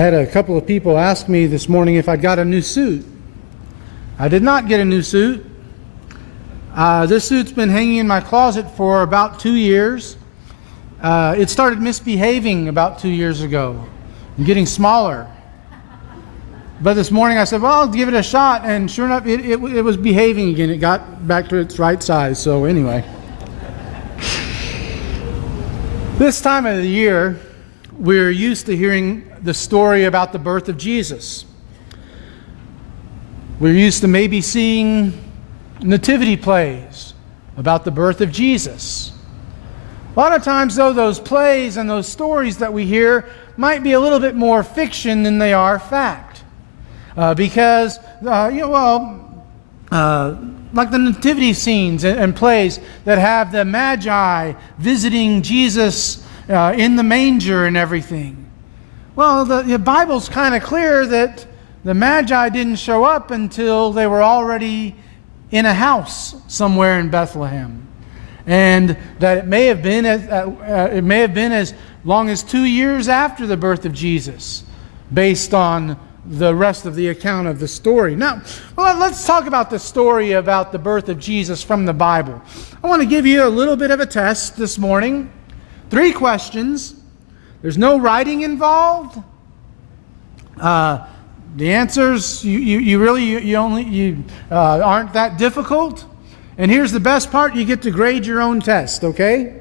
I had a couple of people ask me this morning if I got a new suit. I did not get a new suit. This suit's been hanging in my closet for about 2 years. It started misbehaving about 2 years ago and getting smaller. But this morning I said, well, I'll give it a shot, and sure enough, it was behaving again. It got back to its right size. So anyway. This time of the year, we're used to hearing the story about the birth of Jesus. We're used to maybe seeing nativity plays about the birth of Jesus. A lot of times, though, those plays and those stories that we hear might be a little bit more fiction than they are fact. Because, like the nativity scenes and plays that have the Magi visiting Jesus in the manger and everything. Well, the Bible's kind of clear that the Magi didn't show up until they were already in a house somewhere in Bethlehem, and that it may have been as long as 2 years after the birth of Jesus, based on the rest of the account of the story. Now, let's talk about the story about the birth of Jesus from the Bible. I want to give you a little bit of a test this morning. 3 questions. There's no writing involved. The answers you aren't that difficult. And here's the best part: you get to grade your own test. Okay,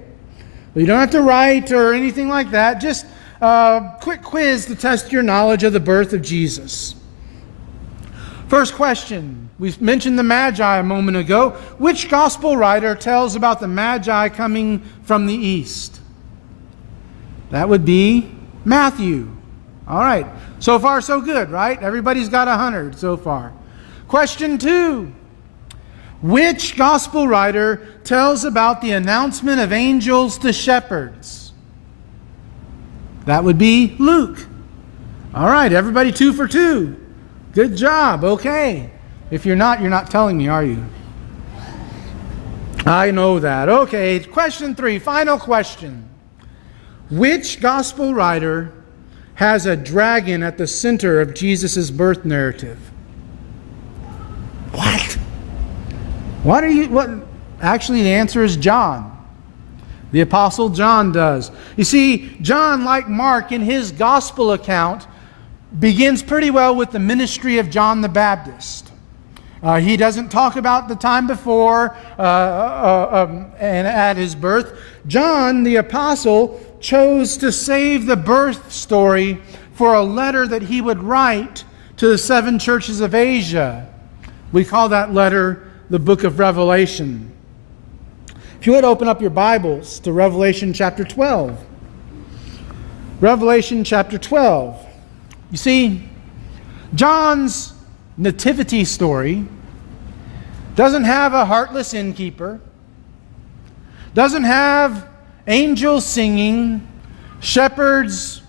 you don't have to write or anything like that. Just quick quiz to test your knowledge of the birth of Jesus. First question. We mentioned the Magi a moment ago. Which gospel writer tells about the Magi coming from the east? That would be Matthew. All right. So far, so good, right? Everybody's got 100 so far. Question 2. Which gospel writer tells about the announcement of angels to shepherds? That would be Luke. All right, everybody 2 for 2. Good job. Okay. If you're not telling me, are you? I know that. Okay, question 3, final question. Which gospel writer has a dragon at the center of Jesus' birth narrative? What? Actually, the answer is John. The Apostle John does. You see, John, like Mark, in his gospel account, begins pretty well with the ministry of John the Baptist. He doesn't talk about the time before and at his birth. John, the Apostle, chose to save the birth story for a letter that he would write to the 7 churches of Asia. We call that letter the book of Revelation. If you would open up your Bibles to Revelation chapter 12. Revelation chapter 12. You see, John's nativity story doesn't have a heartless innkeeper, doesn't have angels singing, shepherds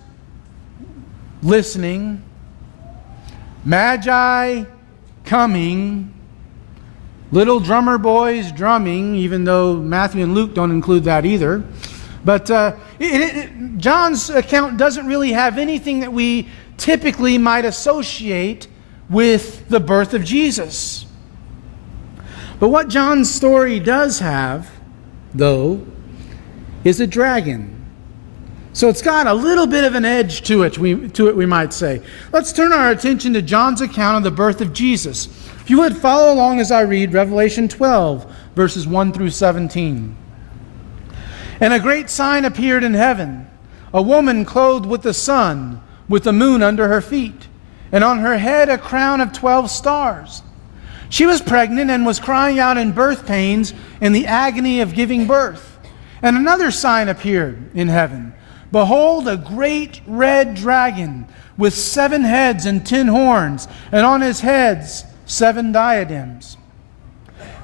listening, Magi coming, little drummer boys drumming, even though Matthew and Luke don't include that either. But John's account doesn't really have anything that we typically might associate with the birth of Jesus. But what John's story does have, though, is a dragon. So it's got a little bit of an edge to it, we might say. Let's turn our attention to John's account of the birth of Jesus. If you would follow along as I read Revelation 12, verses 1 through 17. And a great sign appeared in heaven, a woman clothed with the sun, with the moon under her feet, and on her head a crown of 12 stars. She was pregnant and was crying out in birth pains in the agony of giving birth. And another sign appeared in heaven. Behold, a great red dragon with 7 heads and 10 horns, and on his heads 7 diadems.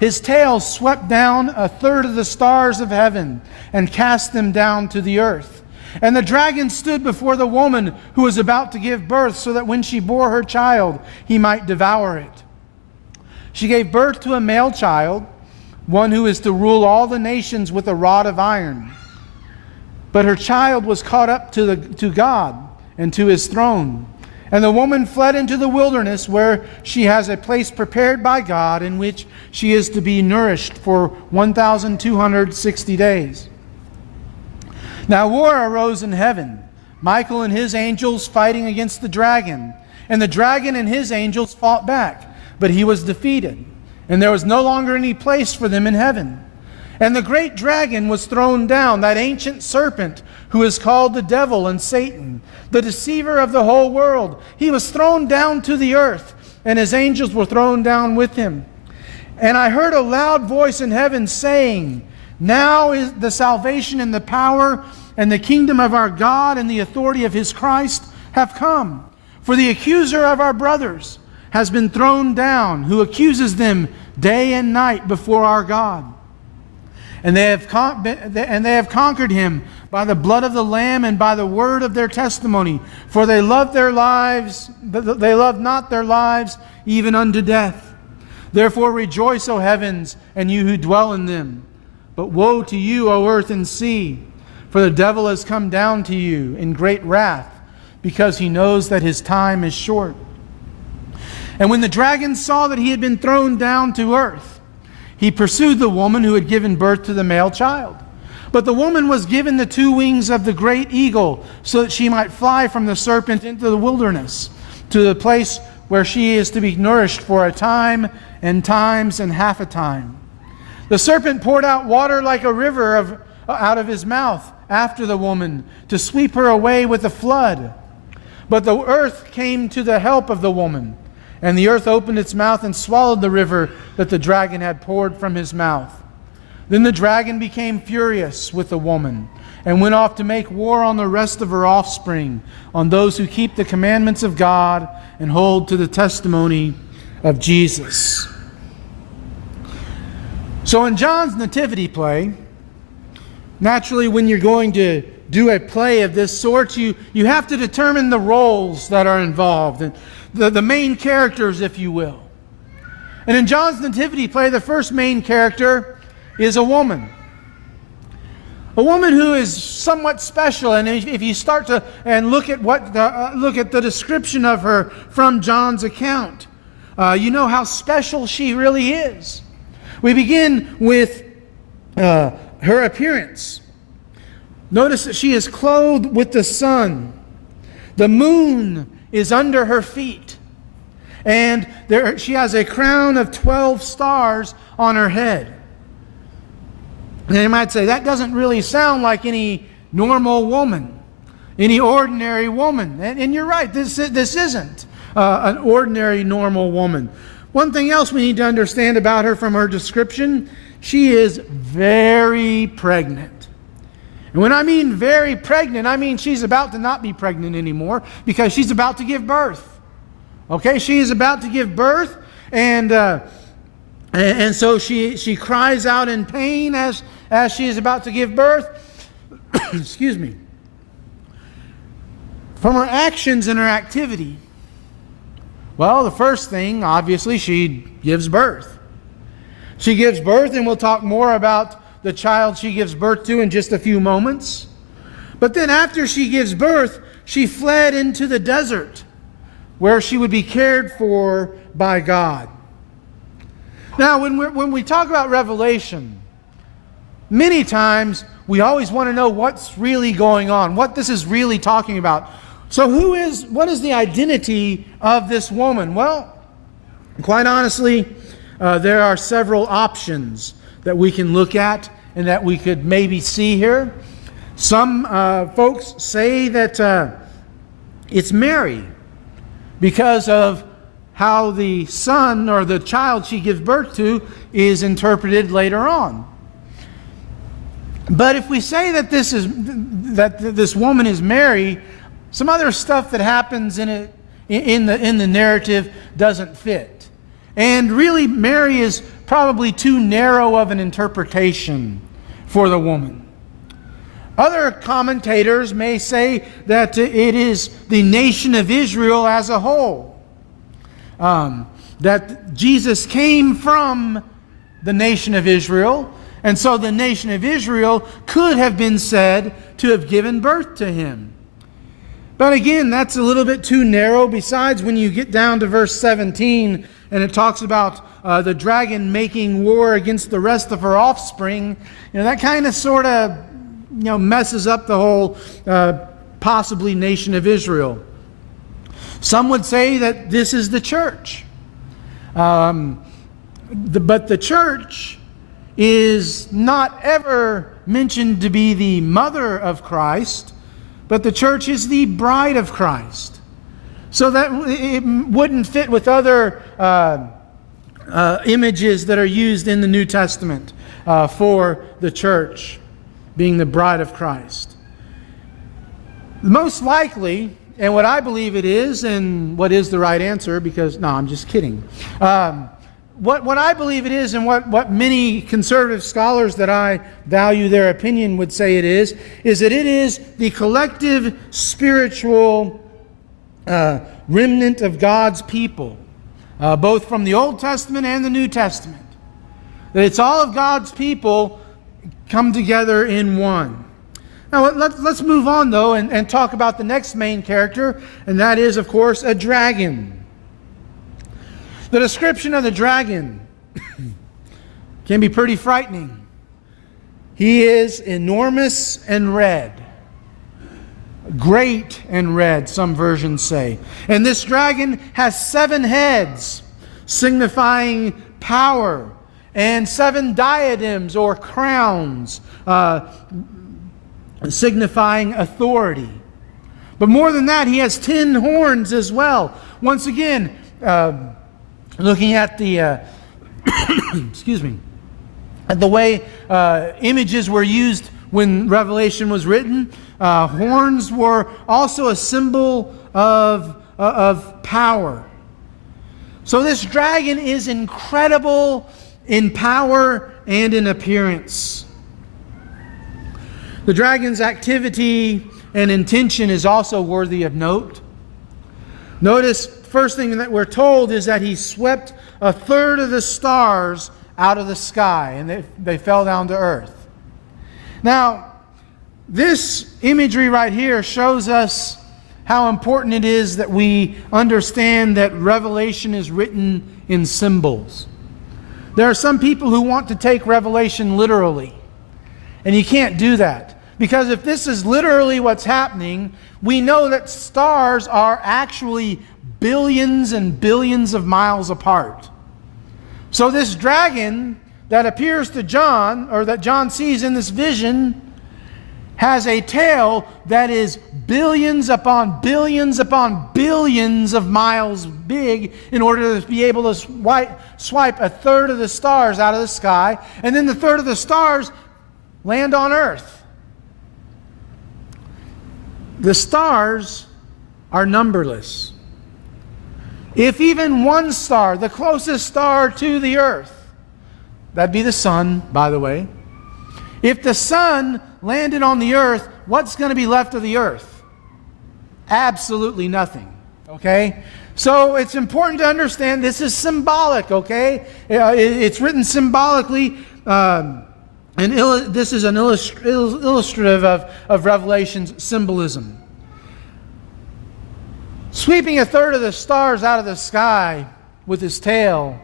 His tail swept down 1/3 of the stars of heaven and cast them down to the earth. And the dragon stood before the woman who was about to give birth, so that when she bore her child, he might devour it. She gave birth to a male child, one who is to rule all the nations with a rod of iron. But her child was caught up to God and to his throne. And the woman fled into the wilderness, where she has a place prepared by God, in which she is to be nourished for 1,260 days. Now war arose in heaven, Michael and his angels fighting against the dragon. And the dragon and his angels fought back, but he was defeated, and there was no longer any place for them in heaven. And the great dragon was thrown down, that ancient serpent who is called the devil and Satan, the deceiver of the whole world. He was thrown down to the earth, and his angels were thrown down with him. And I heard a loud voice in heaven saying, now is the salvation and the power and the kingdom of our God and the authority of his Christ have come. For the accuser of our brothers has been thrown down, who accuses them day and night before our God. And they have conquered him by the blood of the Lamb and by the word of their testimony. For they loved their lives, they loved not their lives even unto death. Therefore rejoice, O heavens, and you who dwell in them. But woe to you, O earth and sea, for the devil has come down to you in great wrath, because he knows that his time is short. And when the dragon saw that he had been thrown down to earth, he pursued the woman who had given birth to the male child. But the woman was given the 2 wings of the great eagle, so that she might fly from the serpent into the wilderness, to the place where she is to be nourished for a time and times and half a time. The serpent poured out water like a river out of his mouth after the woman, to sweep her away with a flood. But the earth came to the help of the woman, and the earth opened its mouth and swallowed the river that the dragon had poured from his mouth. Then the dragon became furious with the woman, and went off to make war on the rest of her offspring, on those who keep the commandments of God and hold to the testimony of Jesus. So in John's nativity play, naturally when you're going to do a play of this sort, you have to determine the roles that are involved, and the main characters, if you will. And in John's nativity play, the first main character is a woman. A woman who is somewhat special, and if you start to look at the description of her from John's account, you know how special she really is. We begin with her appearance. Notice that she is clothed with the sun. The moon is under her feet, and she has a crown of 12 stars on her head. And you might say, that doesn't really sound like any normal woman, any ordinary woman. And you're right, this isn't an ordinary, normal woman. One thing else we need to understand about her from her description, she is very pregnant. And when I mean very pregnant, I mean she's about to not be pregnant anymore, because she's about to give birth. Okay, she is about to give birth, and so she cries out in pain as she is about to give birth. Excuse me. From her actions and her activity, well, the first thing, obviously, she gives birth. She gives birth, and we'll talk more about the child she gives birth to in just a few moments. But then after she gives birth, she fled into the desert, where she would be cared for by God. Now, when we talk about Revelation, many times we always want to know what's really going on, what this is really talking about. So what is the identity of this woman? Well, quite honestly, there are several options that we can look at and that we could maybe see here. Some folks say that it's Mary, because of how the son or the child she gives birth to is interpreted later on. But if we say that this woman is Mary, some other stuff that happens in the narrative doesn't fit. And really, Mary is probably too narrow of an interpretation for the woman. Other commentators may say that it is the nation of Israel as a whole. That Jesus came from the nation of Israel, and so the nation of Israel could have been said to have given birth to him. But again, that's a little bit too narrow. Besides, when you get down to verse 17, and it talks about the dragon making war against the rest of her offspring, that kind of sort of messes up the whole possibly nation of Israel. Some would say that this is the church. But the church is not ever mentioned to be the mother of Christ, but the church is the bride of Christ. So that it wouldn't fit with other images that are used in the New Testament for the church being the bride of Christ. Most likely, and what I believe it is, and what is the right answer, because, no, I'm just kidding. What I believe it is, and what many conservative scholars that I value their opinion would say it is that it is the collective spiritual remnant of God's people, both from the Old Testament and the New Testament. That it's all of God's people come together in one. Now let's move on, though, and talk about the next main character, and that is, of course, a dragon. The description of the dragon can be pretty frightening. He is enormous and red. Great and red, some versions say. And this dragon has 7 heads, signifying power, and 7 diadems or crowns, signifying authority. But more than that, he has 10 horns as well. Once again, looking at the excuse me, at the way images were used when Revelation was written, horns were also a symbol of power. So this dragon is incredible in power and in appearance. The dragon's activity and intention is also worthy of note. Notice, first thing that we're told is that he swept 1/3 of the stars out of the sky, and they fell down to earth. Now, this imagery right here shows us how important it is that we understand that Revelation is written in symbols. There are some people who want to take Revelation literally, and you can't do that. Because if this is literally what's happening, we know that stars are actually billions and billions of miles apart. So this dragon that appears to John, or that John sees in this vision, has a tail that is billions upon billions upon billions of miles big in order to be able to swipe 1/3 of the stars out of the sky, and then the 1/3 of the stars land on earth. The stars are numberless. If even one star, the closest star to the earth, that'd be the sun, by the way. If the sun landed on the earth, what's going to be left of the earth? Absolutely nothing. Okay? So it's important to understand this is symbolic, okay? It's written symbolically, and this is an illustrative of Revelation's symbolism. Sweeping 1/3 of the stars out of the sky with his tail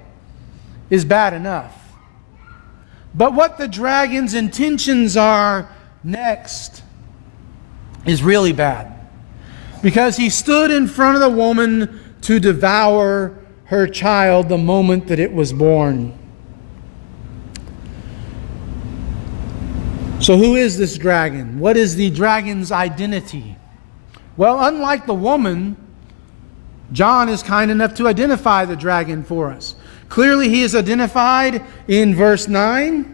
is bad enough. But what the dragon's intentions are next is really bad. Because he stood in front of the woman to devour her child the moment that it was born. So who is this dragon? What is the dragon's identity? Well, unlike the woman, John is kind enough to identify the dragon for us. Clearly, he is identified in verse 9.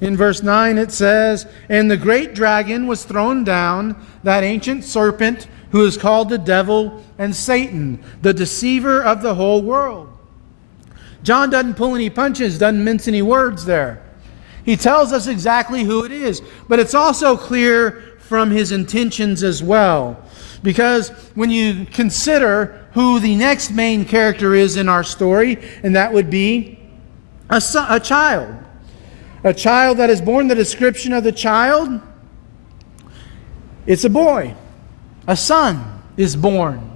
In verse 9 it says, "And the great dragon was thrown down, that ancient serpent who is called the devil and Satan, the deceiver of the whole world." John doesn't pull any punches, doesn't mince any words there. He tells us exactly who it is. But it's also clear from his intentions as well. Because when you consider who the next main character is in our story, and that would be a child. A child that is born, the description of the child, it's a boy. a son is born.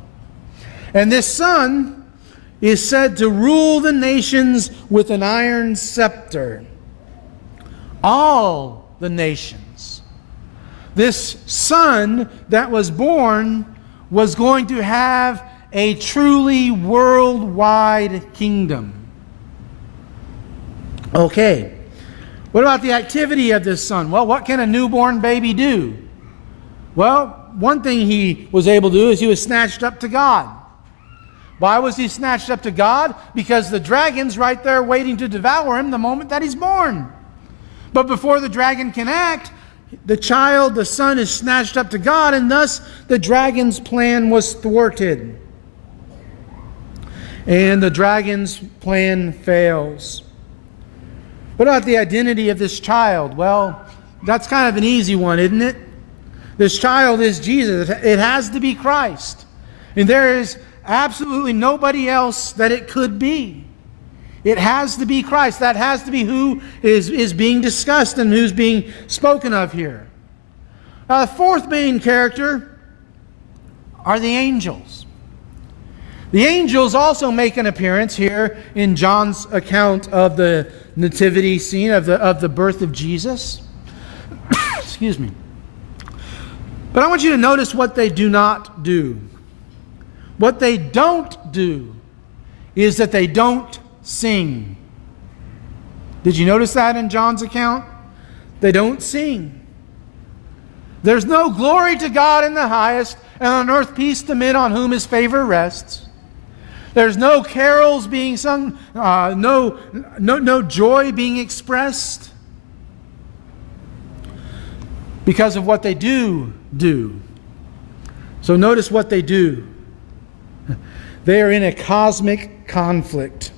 And this son is said to rule the nations with an iron scepter. All the nations. This son that was born was going to have a truly worldwide kingdom. Okay. What about the activity of this son? Well, what can a newborn baby do? Well, one thing he was able to do is he was snatched up to God. Why was he snatched up to God? Because the dragon's right there waiting to devour him the moment that he's born. But before the dragon can act, the child, the son, is snatched up to God, and thus the dragon's plan was thwarted. And the dragon's plan fails. What about the identity of this child? Well, that's kind of an easy one, isn't it? This child is Jesus. It has to be Christ. And there is absolutely nobody else that it could be. It has to be Christ. That has to be who is being discussed and who's being spoken of here. The fourth main character are the angels. The angels also make an appearance here in John's account of the nativity scene, of the birth of Jesus. Excuse me. But I want you to notice what they do not do. What they don't do is that they don't sing. Did you notice that in John's account? They don't sing. There's no glory to God in the highest, and on earth peace to men on whom his favor rests. There's no carols being sung, no joy being expressed because of what they do. So notice what they do. They are in a cosmic conflict.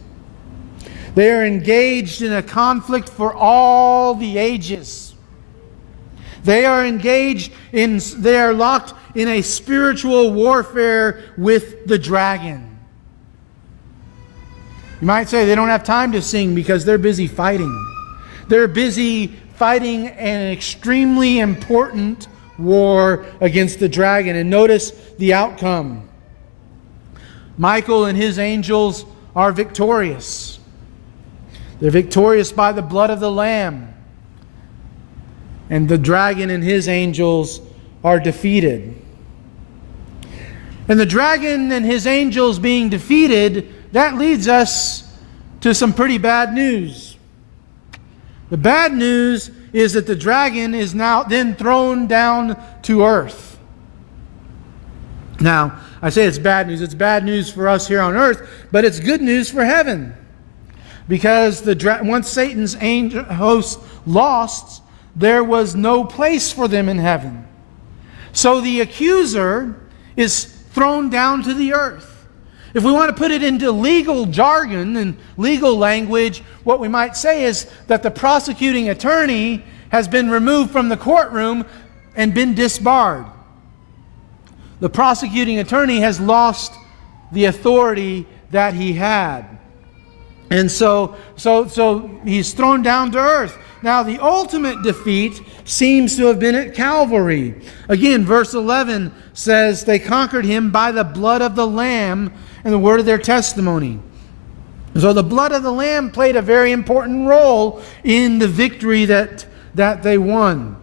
They are engaged in a conflict for all the ages. They are locked in a spiritual warfare with the dragon. You might say they don't have time to sing because they're busy fighting. They're busy fighting an extremely important war against the dragon. And notice the outcome. Michael and his angels are victorious. They're victorious by the blood of the Lamb. And the dragon and his angels are defeated. And the dragon and his angels being defeated, that leads us to some pretty bad news. The bad news is that the dragon is now then thrown down to earth. Now, I say it's bad news. It's bad news for us here on earth, but it's good news for heaven. Because once Satan's angel host lost, there was no place for them in heaven. So the accuser is thrown down to the earth. If we want to put it into legal jargon and legal language, what we might say is that the prosecuting attorney has been removed from the courtroom and been disbarred. The prosecuting attorney has lost the authority that he had. And so he's thrown down to earth. Now, the ultimate defeat seems to have been at Calvary. Again, verse 11 says, they conquered him by the blood of the Lamb and the word of their testimony. So the blood of the Lamb played a very important role in the victory that they won.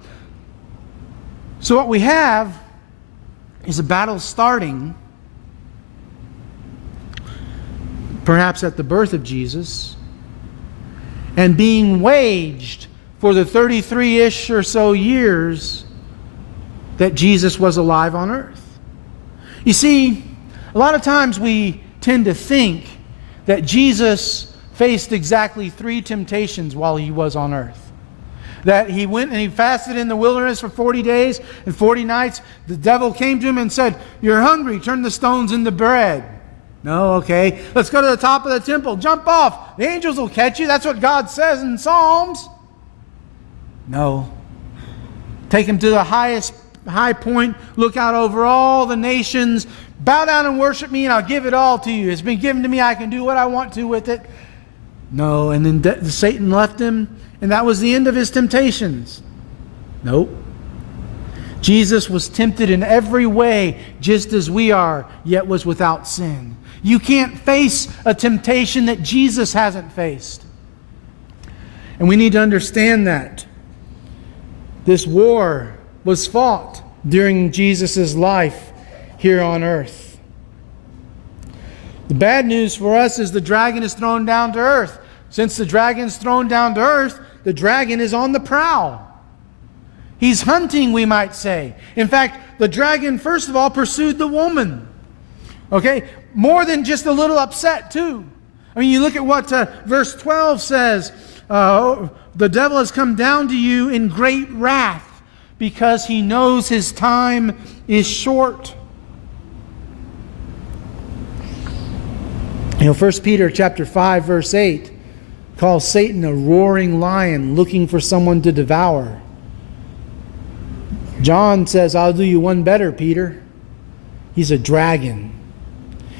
So what we have is a battle starting, perhaps at the birth of Jesus, and being waged for the 33-ish or so years that Jesus was alive on earth. You see, a lot of times we tend to think that Jesus faced exactly 3 temptations while he was on earth. That he went and he fasted in the wilderness for 40 days and 40 nights. The devil came to him and said, "You're hungry, turn the stones into bread." No, okay. Let's go to the top of the temple. Jump off. The angels will catch you. That's what God says in Psalms. No. Take him to the high point. Look out over all the nations. Bow down and worship me and I'll give it all to you. It's been given to me. I can do what I want to with it. No. And then Satan left him. And that was the end of his temptations. Nope. Jesus was tempted in every way, just as we are, yet was without sin. You can't face a temptation that Jesus hasn't faced. And we need to understand that. This war was fought during Jesus' life here on earth. The bad news for us is the dragon is thrown down to earth. Since the dragon is thrown down to earth, the dragon is on the prowl. He's hunting, we might say. In fact, the dragon, first of all, pursued the woman. Okay? More than just a little upset, too. I mean, you look at what verse 12 says. The devil has come down to you in great wrath because he knows his time is short. 1 Peter chapter 5, verse 8 calls Satan a roaring lion looking for someone to devour. John says, I'll do you one better, Peter. He's a dragon.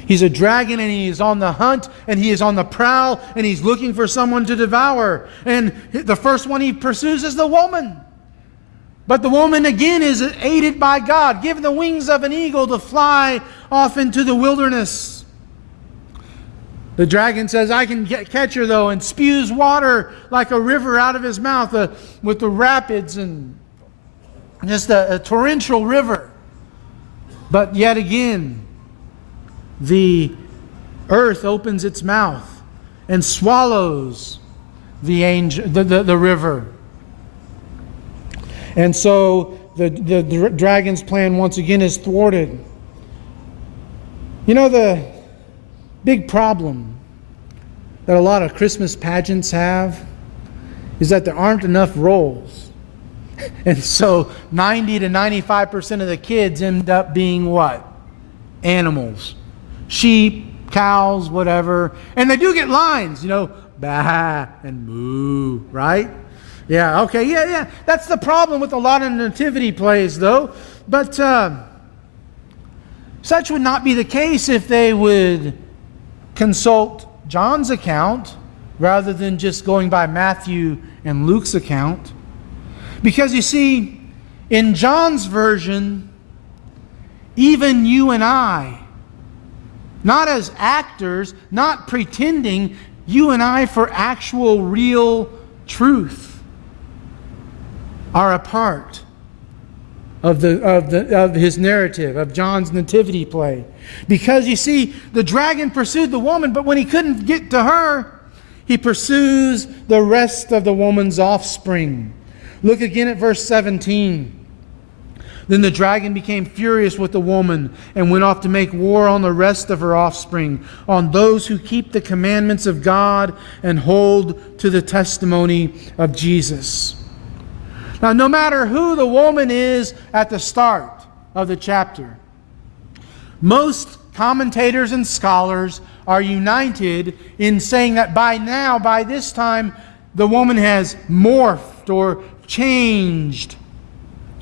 He's a dragon, and he is on the hunt, and he is on the prowl, and he's looking for someone to devour. And the first one he pursues is the woman. But the woman, again, is aided by God, given the wings of an eagle to fly off into the wilderness. The dragon says, I can catch her, though, and spews water like a river out of his mouth with the rapids and just a torrential river. But yet again, the earth opens its mouth and swallows the river. And so the dragon's plan once again is thwarted. You know, the big problem that a lot of Christmas pageants have is that there aren't enough roles. And so 90 to 95% of the kids end up being what? Animals. Sheep, cows, whatever. And they do get lines, bah and moo, right? Yeah, okay, yeah. That's the problem with a lot of nativity plays, though. But such would not be the case if they would consult John's account rather than just going by Matthew and Luke's account. Because you see, in John's version, even you and I, not as actors, not pretending, you and I for actual real truth, are a part of his narrative, of John's nativity play. Because you see, the dragon pursued the woman, but when he couldn't get to her, he pursues the rest of the woman's offspring. Look again at verse 17. Then the dragon became furious with the woman and went off to make war on the rest of her offspring, on those who keep the commandments of God and hold to the testimony of Jesus. Now, no matter who the woman is at the start of the chapter, most commentators and scholars are united in saying that by this time, the woman has morphed or changed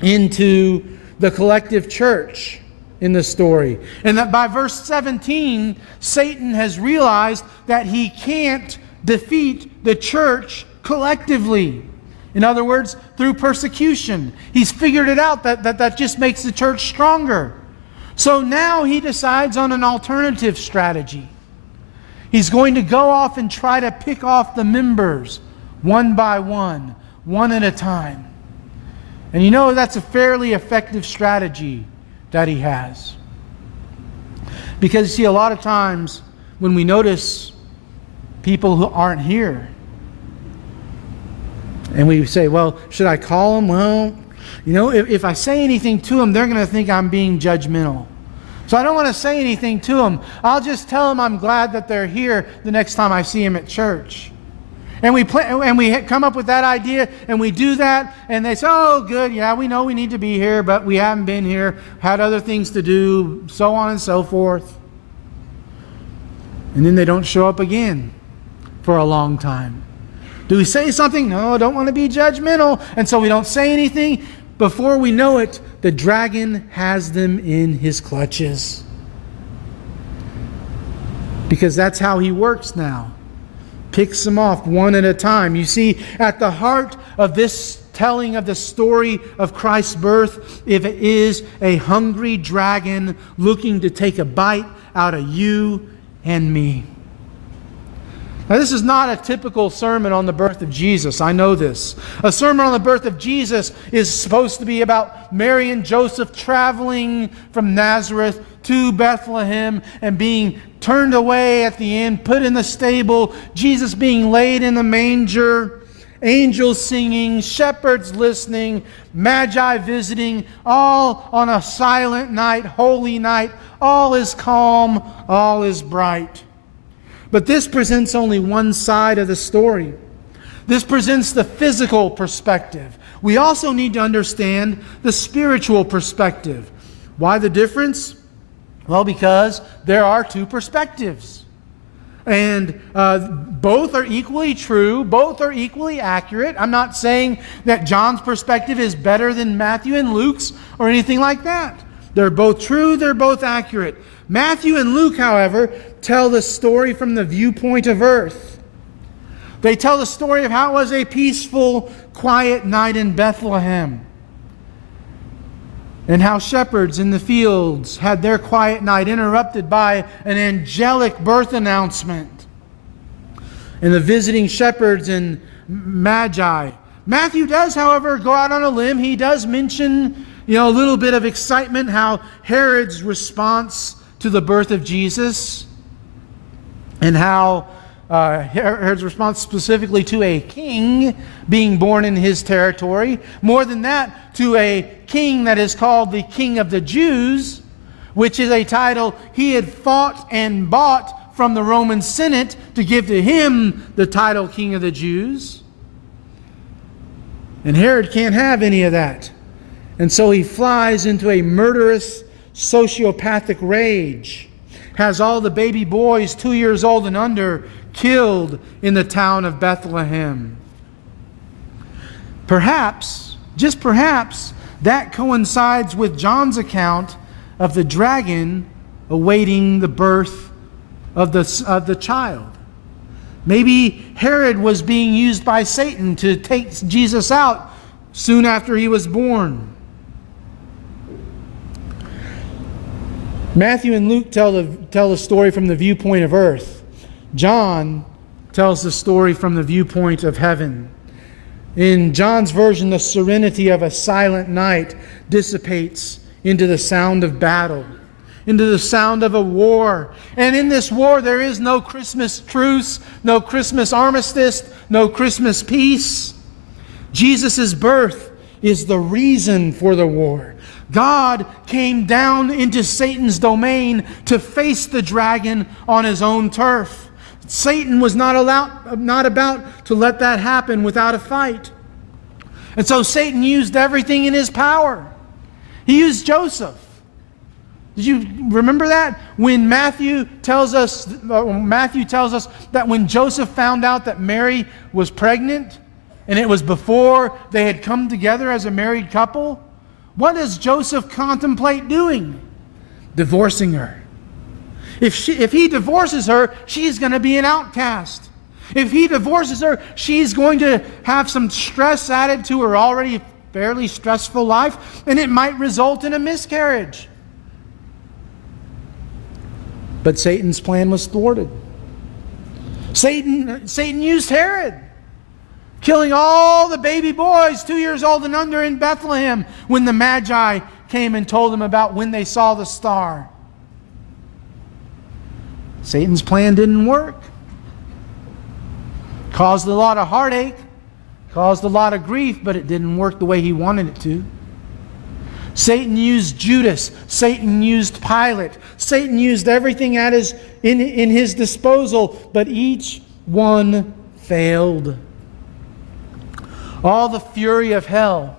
into the collective church in the story. And that by verse 17, Satan has realized that he can't defeat the church collectively. In other words, through persecution. He's figured it out that just makes the church stronger. So now he decides on an alternative strategy. He's going to go off and try to pick off the members one by one at a time. And that's a fairly effective strategy that he has. Because you see, a lot of times when we notice people who aren't here, and we say, well, should I call them? Well, if I say anything to them, they're going to think I'm being judgmental. So I don't want to say anything to them. I'll just tell them I'm glad that they're here the next time I see them at church. And we come up with that idea, and we do that, and they say, oh, good, yeah, we know we need to be here, but we haven't been here, had other things to do, so on and so forth. And then they don't show up again for a long time. Do we say something? No, I don't want to be judgmental. And so we don't say anything. Before we know it, the dragon has them in his clutches. Because that's how he works now. Picks them off one at a time. You see, at the heart of this telling of the story of Christ's birth if it is a hungry dragon looking to take a bite out of you and me. Now, this is not a typical sermon on the birth of Jesus. I know this. A sermon on the birth of Jesus is supposed to be about Mary and Joseph traveling from Nazareth to Bethlehem and being turned away at the end, put in the stable, Jesus being laid in the manger, angels singing, shepherds listening, magi visiting, all on a silent night, holy night. All is calm, all is bright. But this presents only one side of the story. This presents the physical perspective. We also need to understand the spiritual perspective. Why the difference? Well, because there are two perspectives. And both are equally true. Both are equally accurate. I'm not saying that John's perspective is better than Matthew and Luke's or anything like that. They're both true. They're both accurate. Matthew and Luke, however, tell the story from the viewpoint of earth. They tell the story of how it was a peaceful, quiet night in Bethlehem, and how shepherds in the fields had their quiet night interrupted by an angelic birth announcement. And the visiting shepherds and magi. Matthew does, however, go out on a limb. He does mention, a little bit of excitement, how Herod's response to the birth of Jesus, and how Herod's response specifically to a king being born in his territory. More than that, to a king that is called the King of the Jews, which is a title he had fought and bought from the Roman Senate to give to him the title King of the Jews. And Herod can't have any of that. And so he flies into a murderous, sociopathic rage, has all the baby boys 2 years old and under killed in the town of Bethlehem. Perhaps, just perhaps, that coincides with John's account of the dragon awaiting the birth of the child. Maybe Herod was being used by Satan to take Jesus out soon after he was born. Matthew and Luke tell the story from the viewpoint of earth. John tells the story from the viewpoint of heaven. In John's version, the serenity of a silent night dissipates into the sound of battle, into the sound of a war. And in this war, there is no Christmas truce, no Christmas armistice, no Christmas peace. Jesus' birth is the reason for the war. God came down into Satan's domain to face the dragon on his own turf. Satan was not about to let that happen without a fight. And so Satan used everything in his power. He used Joseph. Did you remember that? When Matthew tells us that when Joseph found out that Mary was pregnant, and it was before they had come together as a married couple, what does Joseph contemplate doing? Divorcing her. If he divorces her, she's going to be an outcast. If he divorces her, she's going to have some stress added to her already fairly stressful life, and it might result in a miscarriage. But Satan's plan was thwarted. Satan used Herod, killing all the baby boys 2 years old and under in Bethlehem when the Magi came and told them about when they saw the star. Satan's plan didn't work. Caused a lot of heartache, caused a lot of grief, but it didn't work the way he wanted it to. Satan used Judas. Satan used Pilate. Satan used everything in his disposal, but each one failed. All the fury of hell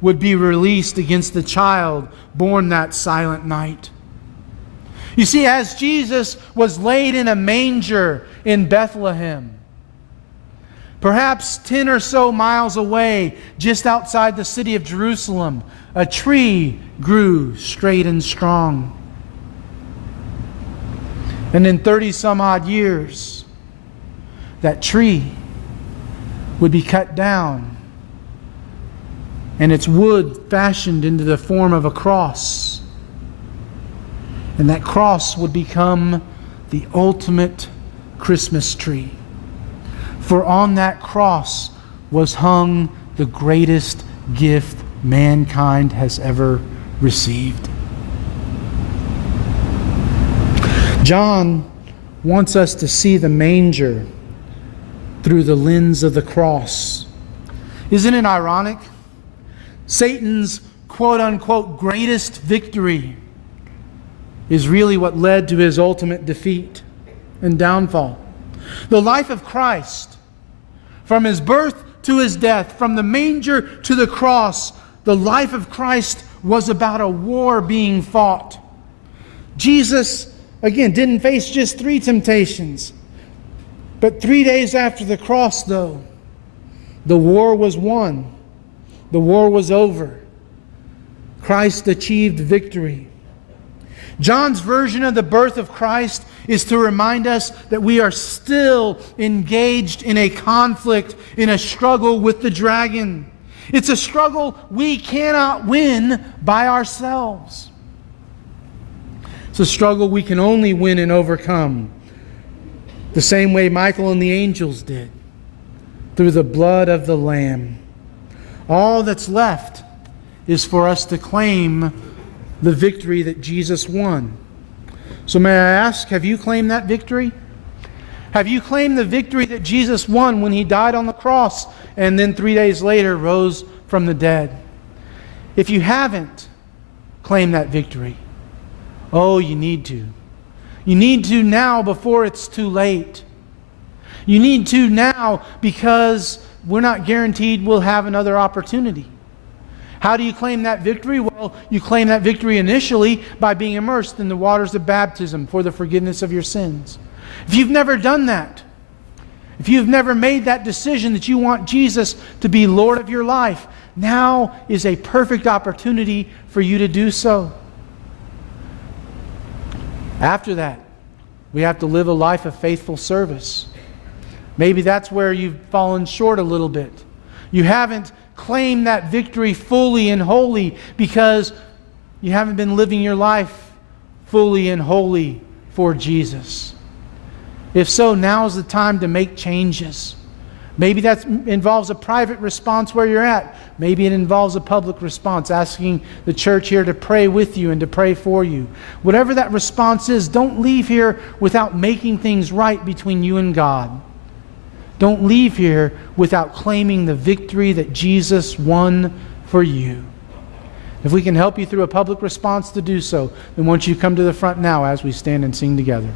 would be released against the child born that silent night. You see, as Jesus was laid in a manger in Bethlehem, perhaps 10 or so miles away, just outside the city of Jerusalem, a tree grew straight and strong. And in 30 some odd years, that tree would be cut down and it's wood fashioned into the form of a cross. And that cross would become the ultimate Christmas tree. For on that cross was hung the greatest gift mankind has ever received. John wants us to see the manger through the lens of the cross. Isn't it ironic? Satan's quote-unquote greatest victory is really what led to his ultimate defeat and downfall. The life of Christ, from his birth to his death, from the manger to the cross, the life of Christ was about a war being fought. Jesus, again, didn't face just 3 temptations. But 3 days after the cross, though, the war was won. The war was over. Christ achieved victory. John's version of the birth of Christ is to remind us that we are still engaged in a conflict, in a struggle with the dragon. It's a struggle we cannot win by ourselves. It's a struggle we can only win and overcome the same way Michael and the angels did, through the blood of the Lamb. All that's left is for us to claim the victory that Jesus won. So may I ask, have you claimed that victory? Have you claimed the victory that Jesus won when He died on the cross and then 3 days later rose from the dead? If you haven't claimed that victory, oh, you need to. You need to now before it's too late. You need to now because we're not guaranteed we'll have another opportunity. How do you claim that victory? Well, you claim that victory initially by being immersed in the waters of baptism for the forgiveness of your sins. If you've never done that, if you've never made that decision that you want Jesus to be Lord of your life, now is a perfect opportunity for you to do so. After that, we have to live a life of faithful service. Maybe that's where you've fallen short a little bit. You haven't claimed that victory fully and wholly because you haven't been living your life fully and wholly for Jesus. If so, now's the time to make changes. Maybe that involves a private response where you're at. Maybe it involves a public response, asking the church here to pray with you and to pray for you. Whatever that response is, don't leave here without making things right between you and God. Don't leave here without claiming the victory that Jesus won for you. If we can help you through a public response to do so, then won't you come to the front now as we stand and sing together.